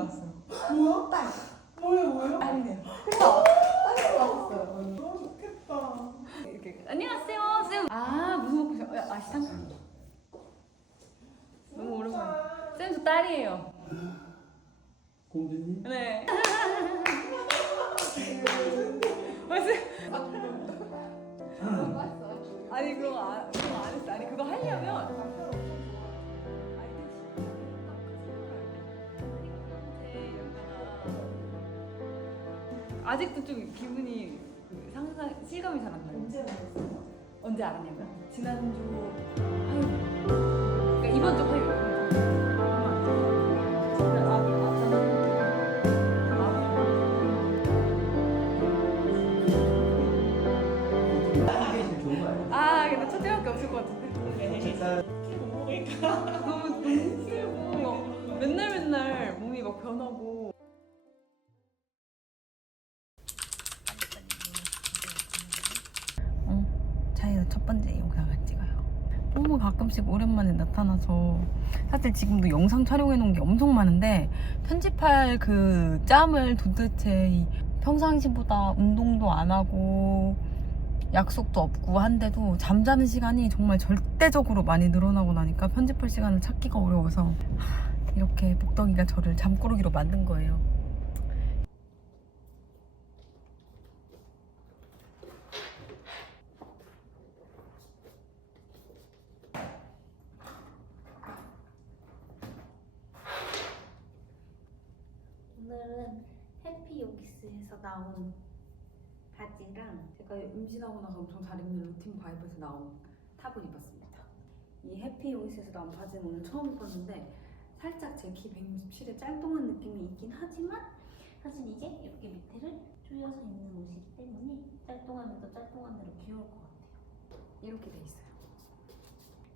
나왔어요. 뭐야? 딸. 뭐예요? 딸이네요. 딸이 나왔어요. 너무 좋겠다. 이렇게 안녕하세요 쌤. 아 무슨 먹고 싶어? 아시당? 너무 오랜만에. 쌤 저 딸이에요. 공주님? 네. 맞지? 아니 그거 안 했어. 아니 그거 하려면. 아직도 좀 기분이 상상 실감이 잘 안 나요. 언제 나왔어요? 언제 알았냐면 지난주 화요일. 그러니까 이번 주 화요일. 아 근데 첫 대밖에 없을 것 같은데. 못 먹으니까. 너무 힘들고 맨날 몸이 막 변하고. 자기가 첫 번째 영상을 찍어요. 너무 가끔씩 오랜만에 나타나서 사실 지금도 영상 촬영해 놓은 게 엄청 많은데 편집할 그 짬을 도대체 평상시보다 운동도 안 하고 약속도 없고 한데도 잠자는 시간이 정말 절대적으로 많이 늘어나고 나니까 편집할 시간을 찾기가 어려워서 이렇게 복덕이가 저를 잠꾸러기로 만든 거예요. 오늘은 해피요기스에서 나온 바지랑 제가 임신하고 나서 엄청 잘 입는 루틴 바이브에서 나온 탑을 입었습니다. 이 해피요기스에서 나온 바지는 오늘 처음 입었는데 살짝 제 키 167에 짤뚱한 느낌이 있긴 하지만 사실 이게 이렇게 밑에를 조여서 입는 옷이기 때문에 짤뚱하면서 짤뚱한 대로 귀여울 것 같아요. 이렇게 돼 있어요.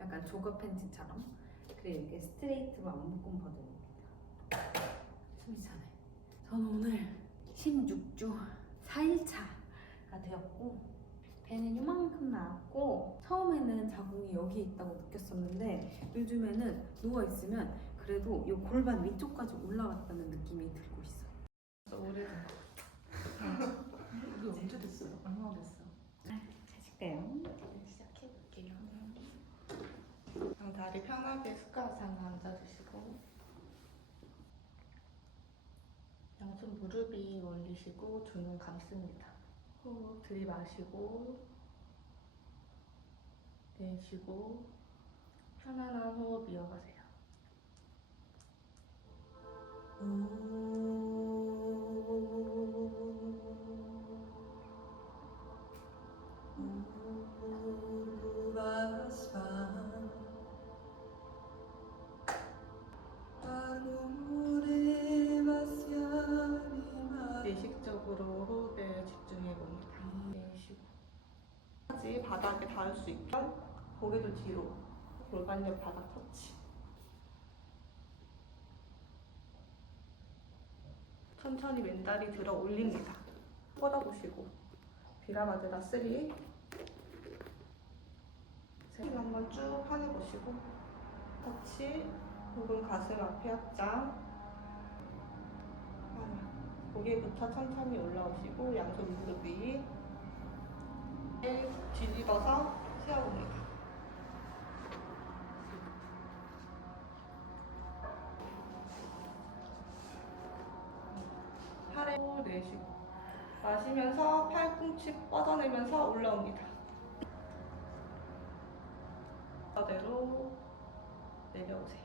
약간 조거 팬츠처럼. 그리고 이렇게 스트레이트로 안 묶은 버전입니다. 숨이 차네. 저는 오늘 16주 4일차가 되었고 배는 이만큼 나왔고 처음에는 자궁이 여기에 있다고 느꼈었는데 요즘에는 누워있으면 그래도 이 골반 위쪽까지 올라왔다는 느낌이 들고 있어요. 오래된 이게 언제 됐어요? 얼마나 됐어요? 가실까요? 시작해볼게요. 그럼 다리 편하게 숟가락상 앉아주시고 양손 무릎 위 올리시고 두 눈 감습니다. 호흡 들이마시고 내쉬고 편안한 호흡 이어가세요. 의식적으로 호흡에 집중해 봅니다. 내쉬고 바닥에 닿을 수 있게 고개도 뒤로 골반 옆 바닥 터치. 천천히 왼다리 들어 올립니다. 뻗어보시고 비라마드라 3 한번 쭉 펴내보시고 터치 혹은 가슴 앞에 합장 하나 고개부터 천천히 올라오시고 양손 무릎 위 뒤집어서 세워봅니다. 팔에 내쉬고 마시면서 팔꿈치 뻗어내면서 올라옵니다. 그대로 내려오세요.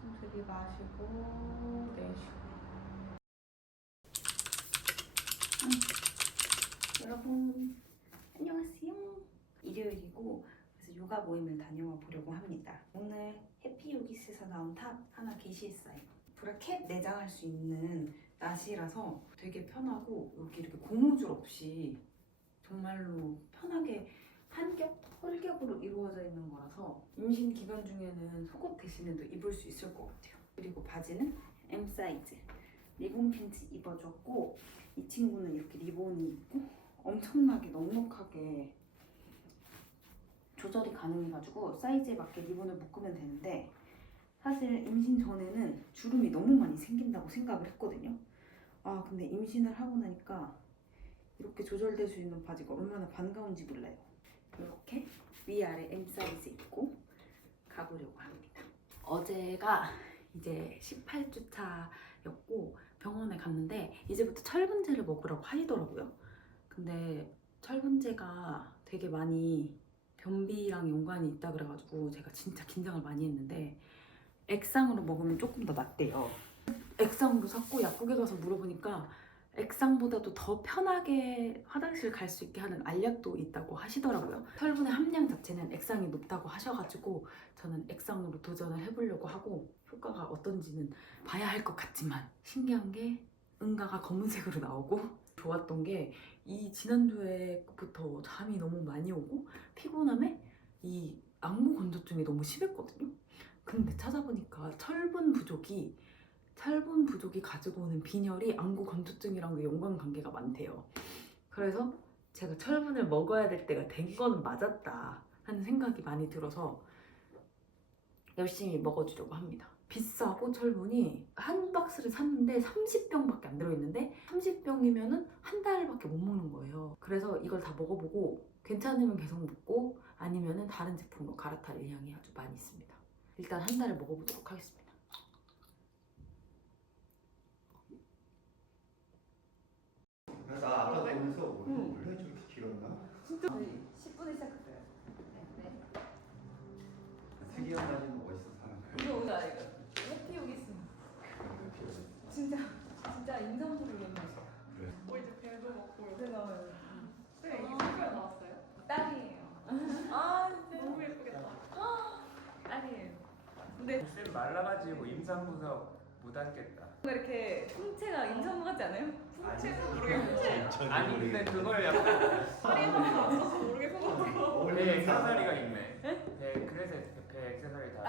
숨 들이마시고 내쉬고. 여러분 안녕하세요. 일요일이고 그래서 요가 모임을 다녀와 보려고 합니다. 오늘 해피요기스에서 나온 탑 하나 게시했어요. 브라켓 내장할 수 있는 나시라서 되게 편하고 여기 이렇게 고무줄 없이 정말로 편하게 한겹 홀겹으로 이루어져 있는 거라서 임신 기간 중에는 속옷 대신에도 입을 수 있을 것 같아요. 그리고 바지는 M 사이즈 리본 팬츠 입어줬고 이 친구는 이렇게 리본이 있고 엄청나게 넉넉하게 조절이 가능해가지고 사이즈에 맞게 리본을 묶으면 되는데 사실 임신 전에는 주름이 너무 많이 생긴다고 생각을 했거든요. 아 근데 임신을 하고 나니까 이렇게 조절될 수 있는 바지가 얼마나 반가운지 몰라요. 이렇게 위아래 M 사이즈 입고 가보려고 합니다. 어제가 이제 18주 차였고 병원에 갔는데 이제부터 철분제를 먹으라고 하시더라고요. 근데 철분제가 되게 많이 변비랑 연관이 있다 그래가지고 제가 진짜 긴장을 많이 했는데 액상으로 먹으면 조금 더 낫대요. 액상으로 샀고 약국에 가서 물어보니까 액상보다도 더 편하게 화장실 갈 수 있게 하는 알약도 있다고 하시더라고요. 철분의 함량 자체는 액상이 높다고 하셔가지고 저는 액상으로 도전을 해보려고 하고 효과가 어떤지는 봐야 할 것 같지만 신기한 게 응가가 검은색으로 나오고 좋았던 게 이 지난주에부터 잠이 너무 많이 오고 피곤함에 이 악무 건조증이 너무 심했거든요. 근데 찾아보니까 철분 부족이 가지고 오는 빈혈이 안구 건조증이랑도 연관관계가 많대요. 그래서 제가 철분을 먹어야 될 때가 된 건 맞았다 하는 생각이 많이 들어서 열심히 먹어주려고 합니다. 비싸고 철분이 한 박스를 샀는데 30병밖에 안 들어있는데 30병이면은 한 달밖에 못 먹는 거예요. 그래서 이걸 다 먹어보고 괜찮으면 계속 먹고 아니면은 다른 제품으로 갈아탈 의향이 아주 많이 있습니다. 일단 한 달을 먹어보도록 하겠습니다. 나 아까 보면서 원래 저렇게 길었나? 진짜 10분에 시작했어요. 네. 특이한 사진 멋있어 사람. 이거 오늘 아이가 해피요기스 진짜 인삼소를 넣는 이제 배도 먹고 네 나와요. 네, 이게 색깔 나왔어요? 딸이에요. 너무 예쁘겠다. 딸이에요. 쌤 말라가지고 임산부석 못 앉겠다. 이렇게 풍채가 인삼소 같지 않아요? 풍채는 모르겠고 아니 근데 그걸 약간 허리만 안 써서 모르겠어. 배 액세서리가 있네. 배 그래서 배 액세서리 다.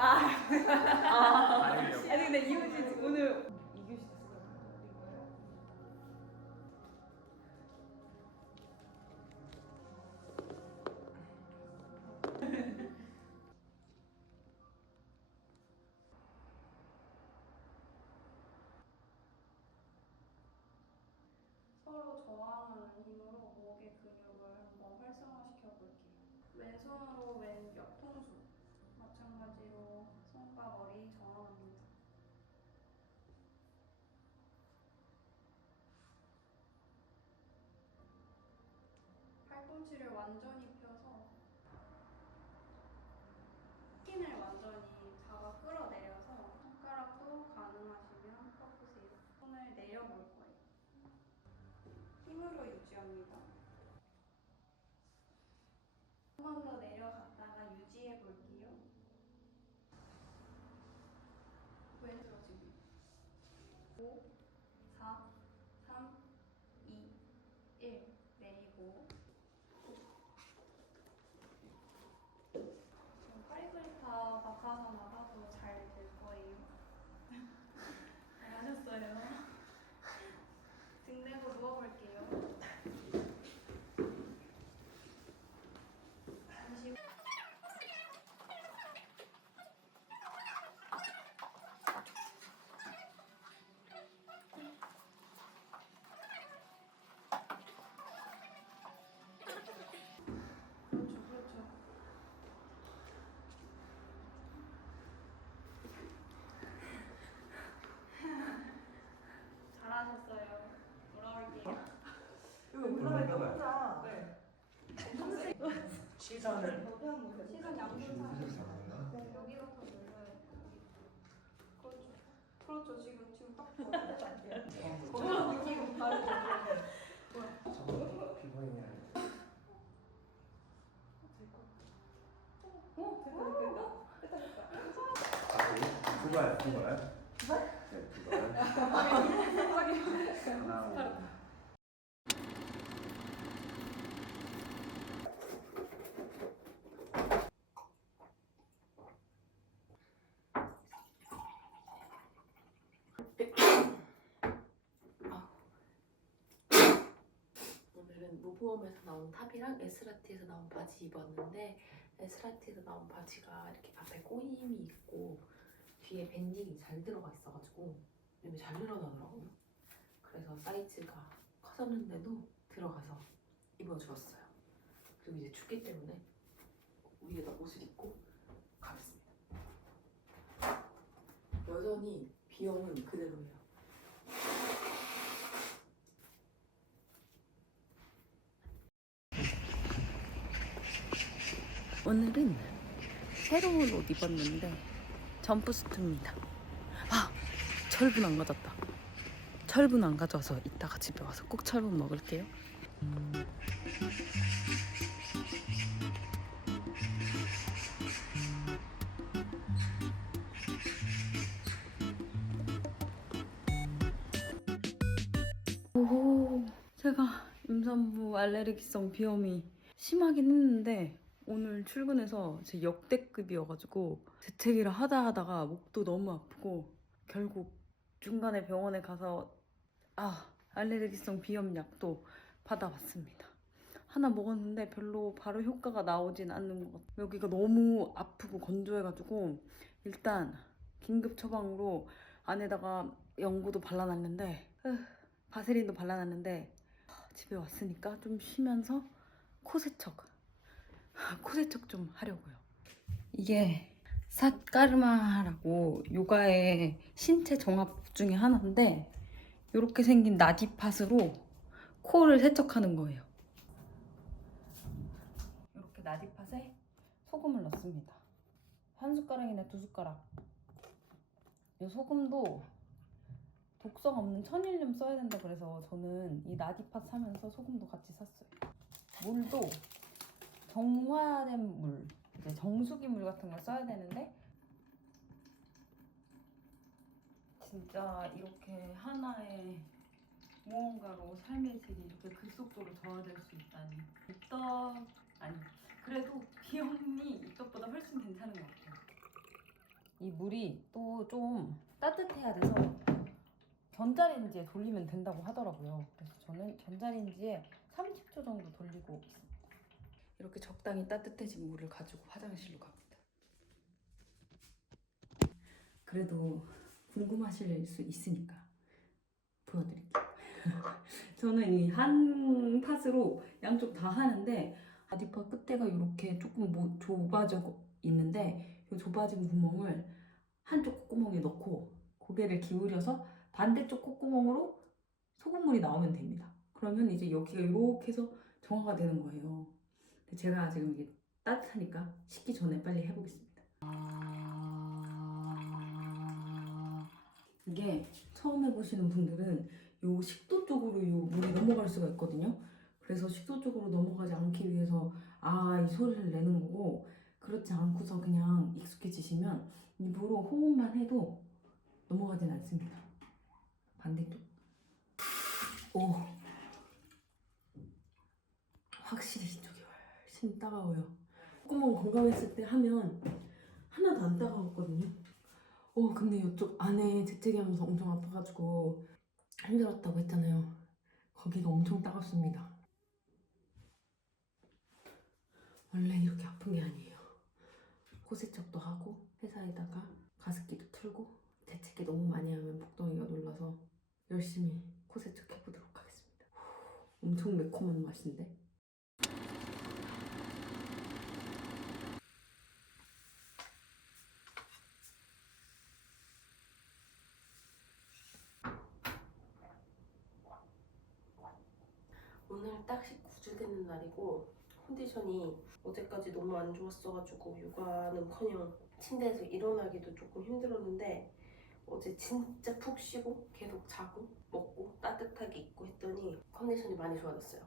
아니려고. 아니 근데 이효지 오늘 2교시 됐어요. 서로 저항하는 힘으로 목의 근육을 한번 활성화시켜 볼게요. 왼손으로 왼 옆통수, 마찬가지로 손과 머리 저항합니다. 팔꿈치를 완전히 펴서 스킨을 완전히 잡아 끌어내려서 손가락도 가능하시면 펴보세요. 손을 내려볼 거예요. 힘으로 유지합니다. 한 번 더 내려갔다가 유지해 볼게요. 왼쪽 지금 5, 4, 3, 2, 1 내리고 파리글리타 박하사마다 더 잘 될 거예요. 잘하셨어요. 등 대고 누워볼게요. 잠시 그렇죠. 잘하셨어요. 돌아올게요. 이거 올라가니까 올라가요. 혼자 네. 시선을 시선 양손 사이. 잡았나? 네, 여기부터 눌러요. 그렇죠. 그렇죠. 지금 딱 좋아요. 어떤 느낌 다르죠? 저거 비번이야. 두발. 네, 두발. 하나. 오늘 오늘은 무보험에서 나온 탑이랑 에스라티에서 나온 바지 입었는데 에스라티에서 나온 바지가 이렇게 앞에 꼬임이 있고 뒤에 밴딩이 잘 들어가 있어가지고 이게 잘 늘어나더라고요. 그래서 사이즈가 커졌는데도 들어가서 입어주었어요. 그리고 이제 춥기 때문에 위에다 옷을 입고 가겠습니다. 여전히 비염은 그대로예요. 오늘은 새로운 옷 입었는데 점프스트입니다. 아! 철분 안 가졌다. 철분 안 가져와서 이따가 집에 와서 꼭 철분 먹을게요. 오, 제가 임산부 알레르기성 비염이 심하긴 했는데 오늘 출근해서 제 역대급이어가지고 재채기를 하다가 목도 너무 아프고 결국 중간에 병원에 가서 알레르기성 비염 약도 받아봤습니다. 하나 먹었는데 별로 바로 효과가 나오진 않는 것 같아요. 여기가 너무 아프고 건조해가지고 일단 긴급 처방으로 안에다가 연고도 발라놨는데 바세린도 발라놨는데 집에 왔으니까 좀 쉬면서 코 세척 좀 하려고요. 이게 삿가르마라고 요가의 신체 종합 중에 하나인데 이렇게 생긴 나디팟으로 코를 세척하는 거예요. 이렇게 나디팟에 소금을 넣습니다. 한 숟가락이나 두 숟가락. 이 소금도 독성 없는 천일염 써야 된다 그래서 저는 이 나디팟 사면서 소금도 같이 샀어요. 물도 정화된 물, 이제 정수기 물 같은 걸 써야 되는데 진짜 이렇게 하나의 무언가로 삶의 질이 이렇게 급속도로 저하될 수 있다니. 그래도 비염이 이떡보다 훨씬 괜찮은 것 같아요. 이 물이 또 좀 따뜻해야 돼서 전자레인지에 돌리면 된다고 하더라고요. 그래서 저는 전자레인지에 30초 정도 돌리고 있습니다. 이렇게 적당히 따뜻해진 물을 가지고 화장실로 갑니다. 그래도 궁금하실 수 있으니까 보여드릴게요. 저는 이 한 팟으로 양쪽 다 하는데 나디팟 끝에가 이렇게 조금 좁아져 있는데 이 좁아진 구멍을 한쪽 콧구멍에 넣고 고개를 기울여서 반대쪽 콧구멍으로 소금물이 나오면 됩니다. 그러면 이제 여기가 이렇게 해서 정화가 되는 거예요. 제가 지금 이게 따뜻하니까 식기 전에 빨리 해보겠습니다. 이게 처음 해보시는 분들은 요 식도 쪽으로 요 물이 넘어갈 수가 있거든요. 그래서 식도 쪽으로 넘어가지 않기 위해서 이 소리를 내는 거고, 그렇지 않고서 그냥 익숙해지시면 입으로 호흡만 해도 넘어가진 않습니다. 반대쪽. 오, 확실히 이쪽이 훨씬 따가워요. 콧구멍 건강했을 때 하면 하나도 안 따가웠거든요. 근데 이쪽 안에 재채기 하면서 엄청 아파가지고 힘들었다고 했잖아요. 거기가 엄청 따갑습니다. 원래 이렇게 아픈 게 아니에요. 코 세척도 하고 회사에다가 가습기도 틀고 재채기 너무 많이 하면 복덩이가 놀라서 열심히 코 세척해보도록 하겠습니다. 엄청 매콤한 맛인데? 오늘 딱 19주 되는 날이고 컨디션이 어제까지 너무 안 좋았어가지고 육아는커녕 침대에서 일어나기도 조금 힘들었는데 어제 진짜 푹 쉬고 계속 자고 먹고 따뜻하게 입고 했더니 컨디션이 많이 좋아졌어요.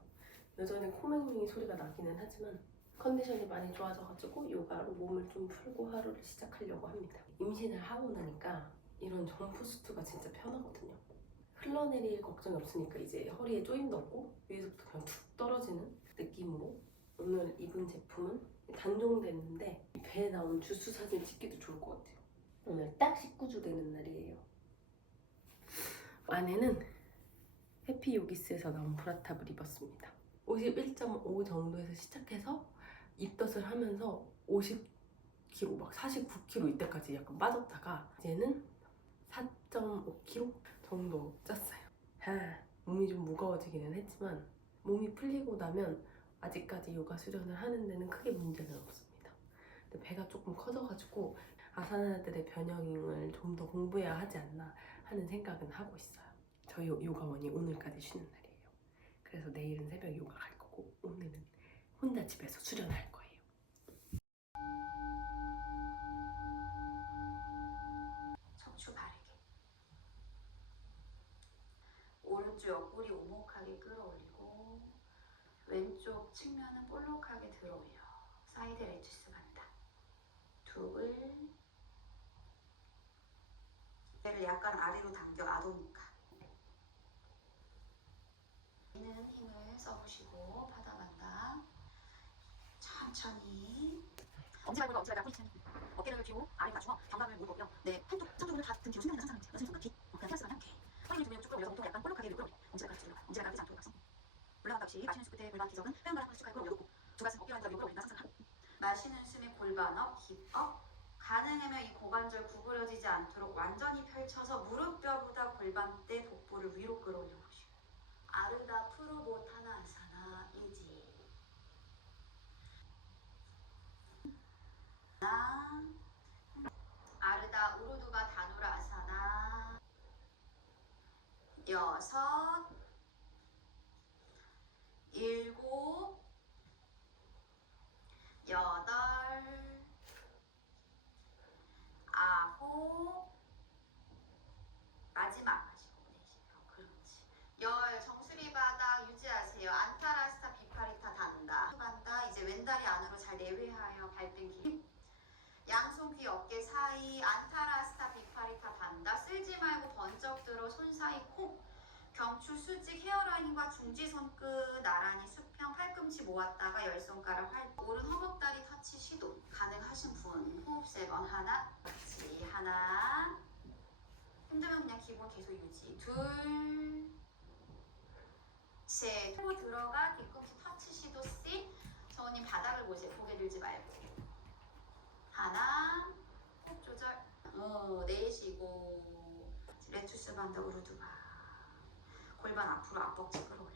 여전히 코맹맹이 소리가 나기는 하지만 컨디션이 많이 좋아져가지고 요가로 몸을 좀 풀고 하루를 시작하려고 합니다. 임신을 하고 나니까 이런 점프수트가 진짜 편하거든요. 흘러내릴 걱정이 없으니까 이제 허리에 조임도 없고 위에서부터 그냥 툭 떨어지는 느낌으로 오늘 입은 제품은 단종됐는데 배에 나온 주스 사진 찍기도 좋을 것 같아요. 오늘 딱 19주 되는 날이에요. 안에는 해피요기스에서 나온 브라탑을 입었습니다. 51.5 정도에서 시작해서 입덧을 하면서 50kg, 막 49kg 이때까지 약간 빠졌다가 이제는 4.5kg 정도 쪘어요. 몸이 좀 무거워지기는 했지만 몸이 풀리고 나면 아직까지 요가 수련을 하는 데는 크게 문제는 없습니다. 근데 배가 조금 커져가지고 아사나들의 변형을 좀 더 공부해야 하지 않나 하는 생각은 하고 있어요. 저희 요가원이 오늘까지 쉬는 날이에요. 그래서 내일은 새벽 요가 갈 거고 오늘은 혼자 집에서 수련할 거예요. 척추 바르게. 오른쪽 옆구리 오목하게 끌어올리고 왼쪽 측면은 볼록하게 들어올려. 사이드 레투스 간다. 두글. 배를 약간 아래로 당겨 아도니까. 이는 힘을 써보시고 받아간다. 천천히. 엄지발골과 엄지발가락 뿌리치는 어깨를 펴고 아래로 낮추어 견갑을 모으고요. 네, 팔뚝, 손등을 다 등 뒤로 숙여내는 상상을 해주세요. 손끝 뒤. 그냥 피어스만 이렇게. 허리를 주면 쭉 끌어올려서 몸통을 약간 볼록하게 밀고 엄지발가락 뒤로 올라가. 엄지발가락 지 않도록 박성. 올라간다 없이 마시는 숨 끝에 골반 기저근 뼈연가락 쭉 끌어올려놓고 두 가슴 어깨라인과 위로 끌어올린다 상상을 하고. 마시는 숨에 골반 업, 힙업. 가능하면 이 고관절 구부러지지 않도록 완전히 펼쳐서 무릎뼈보다 골반대 복부를 위로 끌어올려 보시고. 아르다 프로보타나아사나 유지. 아르다 우르두바 다누라아사나. 6, 7, 8, 9. 마지막 하시고 내쉬고. 그렇지. 10. 정수리 바닥 유지하세요. 안타라스타 비파리타 단다. 간다. 이제 왼다리 안으로 잘 내외하여 발등 길. 양손 귀 어깨 사이. 안타라스타 비파리타 단다. 쓸지 말고 번쩍 들어 손 사이 코. 경추 수직 헤어라인과 중지 손끝 나란히 수평 팔꿈치 모았다가 열 손가락 활. 오른 허벅다리 터치 시도. 가능하신 분 호흡 3번. 하나, 그렇지. 하나. 힘들면 그냥 기본 계속 유지. 2, 셋. 코 들어가 뒤꿈치 터치 시도 C. 저언니 바닥을 보세요. 고개 들지 말고. 하나. 호흡 조절. 내쉬고. 레투스 반다 우르두바. 골반 앞으로 앞벅지 끌어올려.